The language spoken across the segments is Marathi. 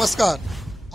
नमस्कार.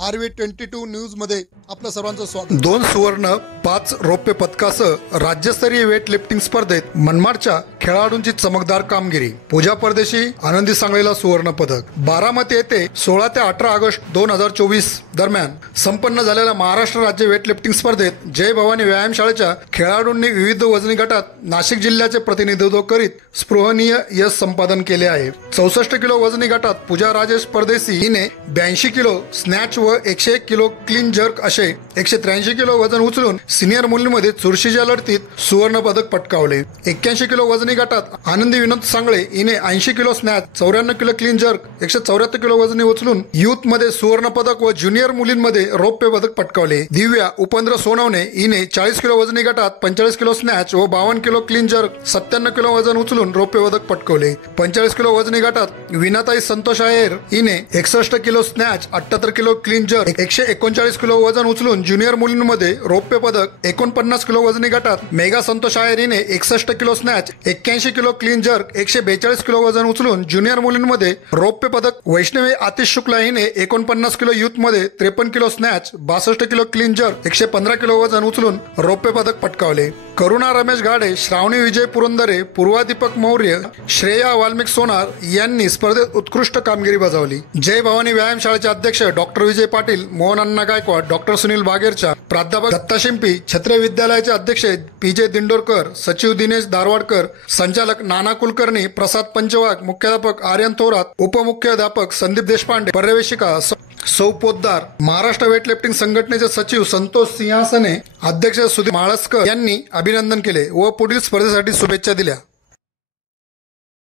RV22 न्यूजमध्ये आपलं सर्वांचं स्वागत. 2 सुवर्ण 5 रौप्य पदकासह राज्यस्तरीय वेट लिफ्टिंग स्पर्धेत मनमाडच्या खेळाडूंची चमकदार कामगिरी. पूजा परदेशी आनंदी सांगलीला सुवर्ण पदक. बारामती येथे 16 ते 18 ऑगस्ट 2024 दरम्यान संपन्न झालेल्या महाराष्ट्र राज्य वेट लिफ्टिंग स्पर्धेत जय भवानी व्यायामशाळेच्या खेळाडूंनी विविध वजनी गटात नाशिक जिल्ह्याचे प्रतिनिधित्व करीत स्पृहणीय यश संपादन केले आहे. 64 किलो वजनी गटात पूजा राजेश परदेशी हिने 82 किलो स्नॅच व 101 किलो क्लीन जर्क असे 183 किलो वजन उचलून सिनियर मुलींमध्ये चुरशीच्या लढतीत सुवर्ण पदक पटकावले. 81 किलो वजनी गटात आनंदी विनोद सांगळे हिने 80 kilo snatch, 94 kilo clean jerk, 174 kilo वजनी उचलून युथ मध्ये सुवर्ण पदक व ज्युनियर मुलींमध्ये रौप्य पदक पटकावले. दिव्या उपेंद्र सोनवणे हिने 40 किलो वजनी गटात 45 किलो स्नॅच व 52 किलो क्लीन जर्क, 57 किलो वजन उचलून रौप्य पदक पटकावले. 45 किलो वजनी गटात विनाताई संतोष आहेर हिने 61 kilo snatch, 78 kilo clean jerk, 139 kilo वजन उचलून ज्युनियर मुलींमध्ये रौप्य पदक. 49 किलो वजनी गटात मेघा संतोष आहेर हिने 61 kilo snatch, 81 kilo clean jerk, 142 kilo वजन उचलून ज्युनियर मुलींमध्ये रौप्य पदक. वैष्णवी आतिश शुक्ला हिने 49 किलो युथ मध्ये 53 kilo snatch, 62 kilo clean jerk, 115 kilo वजन उचलून रौप्य पदक पटकावले. करुणा रमेश गाडे, श्रावणी विजय पुरंदरे, पूर्वा दीपक मौर्य, श्रेया वाल्मिक सोनार यांनी स्पर्धेत उत्कृष्ट कामगिरी बजावली. जय भवानी व्यायामशाळेचे अध्यक्ष डॉक्टर विजय पाटील, मोहन अण्णा गायकवाड, डॉक्टर सुनील बागेरचा, प्राध्यापक दत्ता शिंपी, छत्रे विद्यालयाचे अध्यक्ष PJ दिंडोरकर, सचिव दिनेश दारवाडकर, संचालक नाना कुलकर्णी, प्रसाद पंचवाघ, मुख्याध्यापक आर्यन थोरात, उपमुख्याध्यापक संदीप देशपांडे, पर्यवेक्षिका सौ पोद्दार, महाराष्ट्र वेट लिफ्टिंग संघटनेचे सचिव संतोष सिंहासने, अध्यक्ष सुधीर माळस्कर यांनी अभिनंदन केले व पुढील स्पर्धेसाठी शुभेच्छा दिल्या.